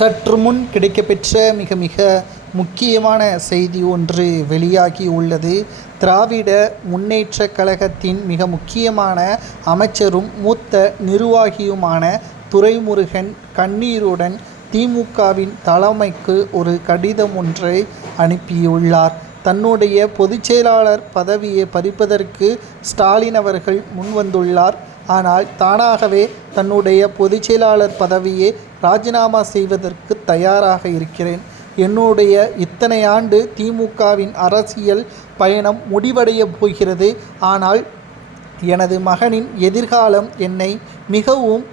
சற்று முன் கிடைக்கப்பெற்ற மிக மிக முக்கியமான செய்தி ஒன்று வெளியாகி உள்ளது. திராவிட முன்னேற்றக் கழகத்தின் மிக முக்கியமான அமைச்சரும் மூத்த நிர்வாகியுமான துரைமுருகன் கண்ணீருடன் திமுகவின் தலைமைக்கு ஒரு கடிதம் ஒன்றை அனுப்பியுள்ளார். தன்னுடைய பொதுச்செயலாளர் பதவியை பறிப்பதற்கு ஸ்டாலின் அவர்கள் முன்வந்துள்ளார். ஆனால் தானாகவே தன்னுடைய பொதுச்செயலாளர் பதவியை ராஜினாமா செய்வதற்கு தயாராக இருக்கிறேன். என்னுடைய இத்தனை ஆண்டு திமுகவின் அரசியல் பயணம் முடிவடைய போகிறது. ஆனால் எனது மகனின் எதிர்காலம் என்னை மிகவும்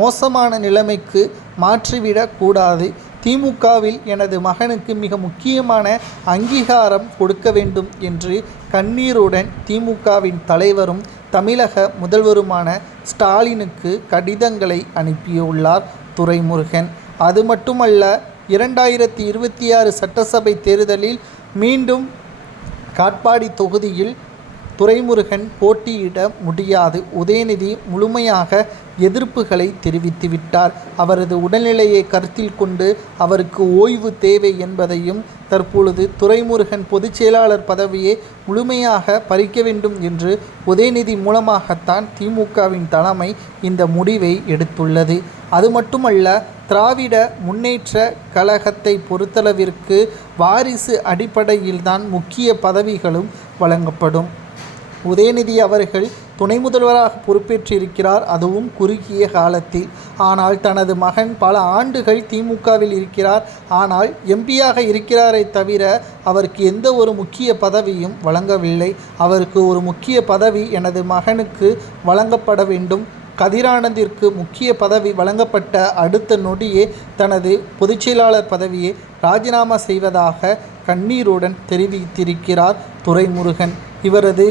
மோசமான நிலைமைக்கு மாற்றிவிடக்கூடாது. திமுகவில் எனது மகனுக்கு மிக முக்கியமான அங்கீகாரம் கொடுக்க வேண்டும் என்று கண்ணீருடன் திமுகவின் தலைவரும் தமிழக முதல்வருமான ஸ்டாலினுக்கு கடிதங்களை அனுப்பியுள்ளார் துரைமுருகன். அது மட்டுமல்ல, 2026 சட்டசபை தேர்தலில் மீண்டும் காட்பாடி தொகுதியில் துரைமுருகன் போட்டியிட முடியாது. உதயநிதி முழுமையாக எதிர்ப்புகளை தெரிவித்துவிட்டார். அவரது உடல்நிலையை கருத்தில் கொண்டு அவருக்கு ஓய்வு தேவை என்பதையும் தற்பொழுது துரைமுருகன் பொதுச்செயலாளர் பதவியை முழுமையாக பறிக்க வேண்டும் என்று உதயநிதி மூலமாகத்தான் திமுகவின் தலைமை இந்த முடிவை எடுத்துள்ளது. அது மட்டுமல்ல, திராவிட முன்னேற்ற கழகத்தை பொறுத்தளவிற்கு வாரிசு அடிப்படையில்தான் முக்கிய பதவிகளும் வழங்கப்படும். உதயநிதி அவர்கள் துணை முதல்வராக பொறுப்பேற்றிருக்கிறார், அதுவும் குறுகிய காலத்தில். ஆனால் தனது மகன் பல ஆண்டுகள் திமுகவில் இருக்கிறார். ஆனால் எம்பியாக இருக்கிறாரே தவிர அவருக்கு எந்த ஒரு முக்கிய பதவியும் வழங்கவில்லை. அவருக்கு ஒரு முக்கிய பதவி எனது மகனுக்கு வழங்கப்பட வேண்டும். கதிரானந்திற்கு முக்கிய பதவி வழங்கப்பட்ட அடுத்த நொடியே தனது பொதுச்செயலாளர் பதவியை ராஜினாமா செய்வதாக கண்ணீருடன் தெரிவித்திருக்கிறார் துரைமுருகன். இவரது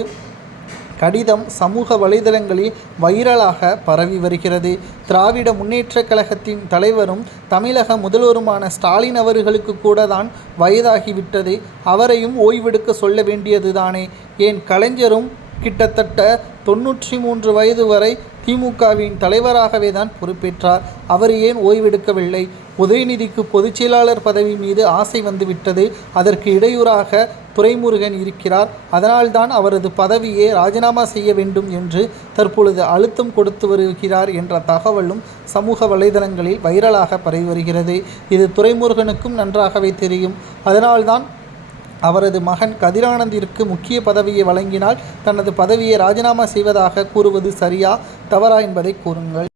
கடிதம் சமூக வலைதளங்களில் வைரலாக பரவி வருகிறது. திராவிட முன்னேற்றக் கழகத்தின் தலைவரும் தமிழக முதல்வருமான ஸ்டாலின் அவர்களுக்கு கூட தான் வயதாகிவிட்டது. அவரையும் ஓய்வெடுக்க சொல்ல வேண்டியதுதானே? ஏன் கலைஞரும் கிட்டத்தட்ட 93 வயது வரை திமுகவின் தலைவராகவே தான் பொறுப்பேற்றார். அவர் ஏன் ஓய்வெடுக்கவில்லை? உதயநிதிக்கு பொதுச்செயலாளர் பதவி மீது ஆசை வந்துவிட்டது. அதற்கு இடையூறாக துரைமுருகன் இருக்கிறார். அதனால்தான் அவரது பதவியை ராஜினாமா செய்ய வேண்டும் என்று தற்பொழுது அழுத்தம் கொடுத்து வருகிறார் என்ற தகவலும் சமூக வலைதளங்களில் வைரலாக பரவி வருகிறது. இது துரைமுருகனுக்கும் நன்றாகவே தெரியும். அதனால்தான் அவரது மகன் கதிரானந்திற்கு முக்கிய பதவியை வழங்கினால் தனது பதவியை ராஜினாமா செய்வதாக கூறுவது சரியா தவறா என்பதை கூறுங்கள்.